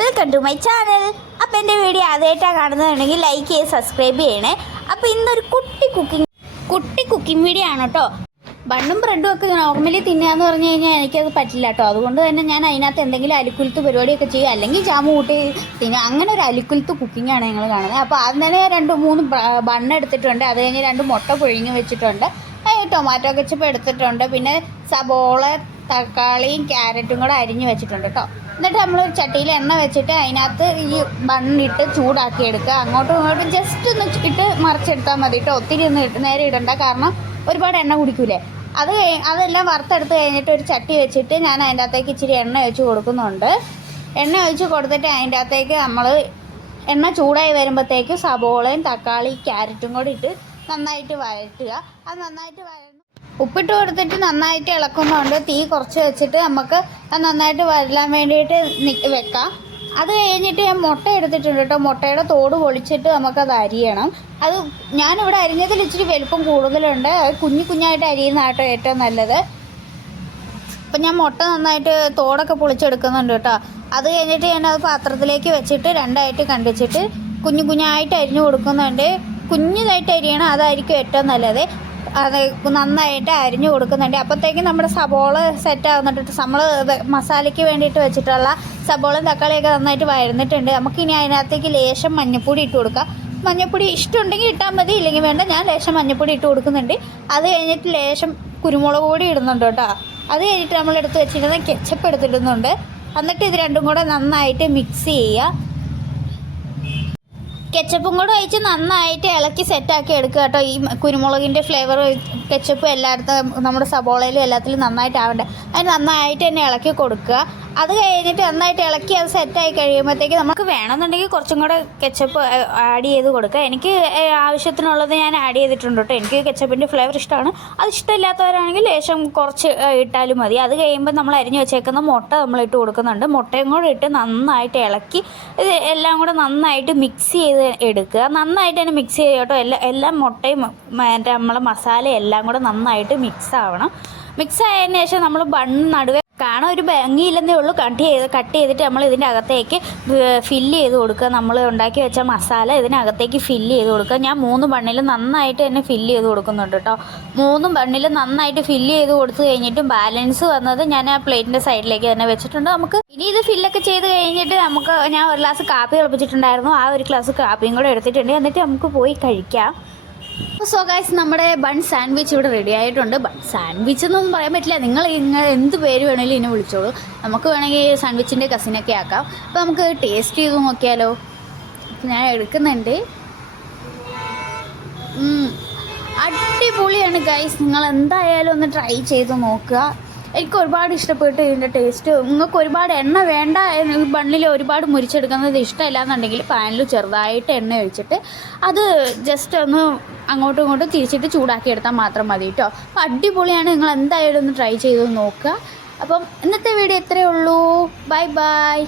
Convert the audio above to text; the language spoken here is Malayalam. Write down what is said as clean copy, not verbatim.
Welcome to my channel. അപ്പോൾ എൻ്റെ വീഡിയോ ആദ്യമായിട്ടാണ് കാണുന്നതുണ്ടെങ്കിൽ ലൈക്ക് ചെയ്ത് സബ്സ്ക്രൈബ് ചെയ്യണേ. അപ്പോൾ ഇന്നൊരു കുട്ടി കുക്കിംഗ് വീഡിയോ ആണ് കേട്ടോ. ബണ്ണും ബ്രെഡും ഒക്കെ നോർമലി തിന്നുകയെന്ന് പറഞ്ഞു കഴിഞ്ഞാൽ എനിക്കത് പറ്റില്ല കേട്ടോ. അതുകൊണ്ട് തന്നെ ഞാൻ അതിനകത്ത് എന്തെങ്കിലും അലിക്കുലത്ത് പരിപാടിയൊക്കെ ചെയ്യും, അല്ലെങ്കിൽ ജാമു കൂട്ടി തിന്നും. അങ്ങനെ ഒരു അലിക്കുലത്ത് കുക്കിങ്ങാണ് ഞങ്ങൾ കാണുന്നത്. അപ്പോൾ ആദ്യം തന്നെ 2-3 ബണ്ണ് എടുത്തിട്ടുണ്ട്. അത് കഴിഞ്ഞ് 2 മുട്ട പുഴുങ്ങി വെച്ചിട്ടുണ്ട്. ടൊമാറ്റോ കെച്ചപ്പ് എടുത്തിട്ടുണ്ട്. പിന്നെ സബോള, തക്കാളിയും ക്യാരറ്റും കൂടെ അരിഞ്ഞ് വെച്ചിട്ടുണ്ട് കേട്ടോ. എന്നിട്ട് നമ്മൾ ചട്ടിയിൽ എണ്ണ വെച്ചിട്ട് അതിനകത്ത് ഈ ബണ്ണിട്ട് ചൂടാക്കി എടുക്കുക. അങ്ങോട്ടും ഇങ്ങോട്ടും ജസ്റ്റ് ഒന്ന് ഇട്ട് മറിച്ചെടുത്താൽ മതി കേട്ടോ. ഒത്തിരി ഒന്നും നേരെ ഇടണ്ട, കാരണം ഒരുപാട് എണ്ണ കുടിക്കൂലേ. അതെല്ലാം വറുത്തെടുത്ത് കഴിഞ്ഞിട്ട് ഒരു ചട്ടി വെച്ചിട്ട് ഞാൻ അതിൻ്റെ അകത്തേക്ക് ഇച്ചിരി എണ്ണ ഒഴിച്ച് കൊടുക്കുന്നുണ്ട്. എണ്ണ ഒഴിച്ച് കൊടുത്തിട്ട് അതിൻ്റെ അകത്തേക്ക് നമ്മൾ എണ്ണ ചൂടായി വരുമ്പോഴത്തേക്ക് സബോളയും തക്കാളി ക്യാരറ്റും കൂടി ഇട്ട് നന്നായിട്ട് വഴറ്റുക. അത് നന്നായിട്ട് ഉപ്പിട്ട് കൊടുത്തിട്ട് നന്നായിട്ട് ഇളക്കുന്നുണ്ട്. തീ കുറച്ച് വെച്ചിട്ട് നമുക്ക് അത് നന്നായിട്ട് വരലാൻ വേണ്ടിയിട്ട് വെക്കാം. അത് കഴിഞ്ഞിട്ട് ഞാൻ മുട്ട എടുത്തിട്ടുണ്ട് കേട്ടോ. മുട്ടയുടെ തോട് പൊളിച്ചിട്ട് നമുക്കത് അരിയണം. അത് ഞാനിവിടെ അരിഞ്ഞതിൽ ഇച്ചിരി വലുപ്പം കൂടുതലുണ്ട്. കുഞ്ഞായിട്ട് അരിയുന്ന കേട്ടോ ഏറ്റവും നല്ലത്. അപ്പം ഞാൻ മുട്ട നന്നായിട്ട് തോടൊക്കെ പൊളിച്ചെടുക്കുന്നുണ്ട് കേട്ടോ. അത് കഴിഞ്ഞിട്ട് ഞാനത് പാത്രത്തിലേക്ക് വെച്ചിട്ട് 2ആയിട്ട് കണ്ടിച്ചിട്ട് കുഞ്ഞായിട്ട് അരിഞ്ഞു കൊടുക്കുന്നുണ്ട്. കുഞ്ഞതായിട്ട് അരിയണം, അതായിരിക്കും ഏറ്റവും നല്ലത്. അത് നന്നായിട്ട് അരിഞ്ഞു കൊടുക്കുന്നുണ്ട്. അപ്പോഴത്തേക്കും നമ്മുടെ സബോള സെറ്റ് ആകുന്നുണ്ട്. നമ്മൾ മസാലയ്ക്ക് വേണ്ടിയിട്ട് വെച്ചിട്ടുള്ള സബോളയും തക്കാളിയൊക്കെ നന്നായിട്ട് വഴന്നിട്ടുണ്ട്. നമുക്കിനി അതിനകത്തേക്ക് ലേശം മഞ്ഞൾപ്പൊടി ഇട്ട് കൊടുക്കാം. മഞ്ഞൾപ്പൊടി ഇഷ്ടമുണ്ടെങ്കിൽ ഇട്ടാൽ മതി, ഇല്ലെങ്കിൽ വേണ്ട. ഞാൻ ലേശം മഞ്ഞൾപ്പൊടി ഇട്ട് കൊടുക്കുന്നുണ്ട്. അത് കഴിഞ്ഞിട്ട് ലേശം കുരുമുളക് പൊടി ഇടുന്നുണ്ട് കേട്ടോ. അത് കഴിഞ്ഞിട്ട് നമ്മൾ എടുത്ത് വെച്ചിരുന്ന കെച്ചപ്പ് എടുത്തിടുന്നുണ്ട്. എന്നിട്ട് ഇത് രണ്ടും കൂടെ നന്നായിട്ട് മിക്സ് ചെയ്യുക. കെച്ചപ്പും കൂടെ ഒഴിച്ച് നന്നായിട്ട് ഇളക്കി സെറ്റാക്കി എടുക്കുക കേട്ടോ. ഈ കുരുമുളകിൻ്റെ ഫ്ലേവർ കെച്ചപ്പ് എല്ലായിടത്തും നമ്മുടെ സബോളയിലും എല്ലാത്തിലും നന്നായിട്ട് ആവണ്ടേ. അതിന് നന്നായിട്ട് തന്നെ ഇളക്കി കൊടുക്കുക. അത് കഴിഞ്ഞിട്ട് നന്നായിട്ട് ഇളക്കി അത് സെറ്റായി കഴിയുമ്പോഴത്തേക്ക് നമുക്ക് വേണമെന്നുണ്ടെങ്കിൽ കുറച്ചും കൂടെ കെച്ചപ്പ് ആഡ് ചെയ്ത് കൊടുക്കുക. എനിക്ക് ആവശ്യത്തിനുള്ളത് ഞാൻ ആഡ് ചെയ്തിട്ടുണ്ട് കേട്ടോ. എനിക്ക് കെച്ചപ്പിൻ്റെ ഫ്ലേവർ ഇഷ്ടമാണ്. അത് ഇഷ്ടമില്ലാത്തവരാണെങ്കിൽ ലേശം കുറച്ച് ഇട്ടാലും മതി. അത് കഴിയുമ്പോൾ നമ്മൾ അരിഞ്ഞ് വെച്ചേക്കുന്ന മുട്ട നമ്മൾ ഇട്ട് കൊടുക്കുന്നുണ്ട്. മുട്ടയും കൂടെ ഇട്ട് നന്നായിട്ട് ഇളക്കി ഇത് എല്ലാം കൂടെ നന്നായിട്ട് മിക്സ് ചെയ്ത് എടുക്കുക. നന്നായിട്ട് തന്നെ മിക്സ് ചെയ്യുക കേട്ടോ. എല്ലാം മുട്ടയും നമ്മളെ മസാല എല്ലാം കൂടെ നന്നായിട്ട് മിക്സ് ആവണം. മിക്സ് ആയതിന് ശേഷം നമ്മൾ ബണ്ണ് നടുവേ കാണാൻ ഒരു ഭംഗിയില്ലെന്നേ ഉള്ളൂ. കട്ട് ചെയ്തിട്ട് നമ്മൾ ഇതിൻ്റെ അകത്തേക്ക് ഫില്ല് ചെയ്ത് കൊടുക്കുക. നമ്മൾ ഉണ്ടാക്കി വെച്ച മസാല ഇതിനകത്തേക്ക് ഫില്ല് ചെയ്ത് കൊടുക്കുക. ഞാൻ 3 ബണ്ണിലും നന്നായിട്ട് തന്നെ ഫില്ല് ചെയ്ത് കൊടുക്കുന്നുണ്ട് കേട്ടോ. 3 ബണ്ണിലും നന്നായിട്ട് ഫില്ല് ചെയ്ത് കൊടുത്തു കഴിഞ്ഞിട്ട് ബാലൻസ് വന്നത് ഞാൻ ആ പ്ലേറ്റിൻ്റെ സൈഡിലേക്ക് തന്നെ വെച്ചിട്ടുണ്ട്. നമുക്ക് ഇനി ഇത് ഫില്ലൊക്കെ ചെയ്ത് കഴിഞ്ഞിട്ട് ഞാൻ ഒരു ഗ്ലാസ് കാപ്പി തിളപ്പിച്ചിട്ടുണ്ടായിരുന്നു. ആ ഒരു ഗ്ലാസ് കാപ്പിയും കൂടെ എടുത്തിട്ടുണ്ട്. എന്നിട്ട് നമുക്ക് പോയി കഴിക്കാം. സോ ഗൈസ്, നമ്മുടെ ബൺ സാൻഡ്വിച്ച് ഇവിടെ റെഡി ആയിട്ടുണ്ട്. ബൺ സാൻഡ്വിച്ച് എന്നൊന്നും പറയാൻ പറ്റില്ല. നിങ്ങൾ എന്ത് പേര് വേണമെങ്കിലും ഇതിനെ വിളിച്ചോളൂ. നമുക്ക് വേണമെങ്കിൽ സാൻഡ്വിച്ചിൻ്റെ കസിനൊക്കെ ആക്കാം. അപ്പോൾ നമുക്ക് ടേസ്റ്റ് ചെയ്ത് നോക്കിയാലോ. ഞാൻ എടുക്കുന്നുണ്ട്. അടിപൊളിയാണ് ഗൈസ്. നിങ്ങൾ എന്തായാലും ഒന്ന് ട്രൈ ചെയ്ത് നോക്കുക. എനിക്ക് ഒരുപാട് ഇഷ്ടപ്പെട്ടു ഇതിൻ്റെ ടേസ്റ്റ്. നിങ്ങൾക്ക് ഒരുപാട് എണ്ണ വേണ്ട, ബണ്ണിൽ ഒരുപാട് മുരിച്ചെടുക്കുന്നത് ഇഷ്ടമില്ല എന്നുണ്ടെങ്കിൽ പാനിൽ ചെറുതായിട്ട് എണ്ണ ഒഴിച്ചിട്ട് അത് ജസ്റ്റ് ഒന്ന് അങ്ങോട്ടും ഇങ്ങോട്ടും തിരിച്ചിട്ട് ചൂടാക്കി എടുത്താൽ മാത്രം മതി കേട്ടോ. അപ്പോൾ അടിപൊളിയാണ്. നിങ്ങൾ എന്തായാലും ഒന്ന് ട്രൈ ചെയ്ത് നോക്കുക. അപ്പം ഇന്നത്തെ വീഡിയോ ഇത്രയേ ഉള്ളൂ. Bye bye.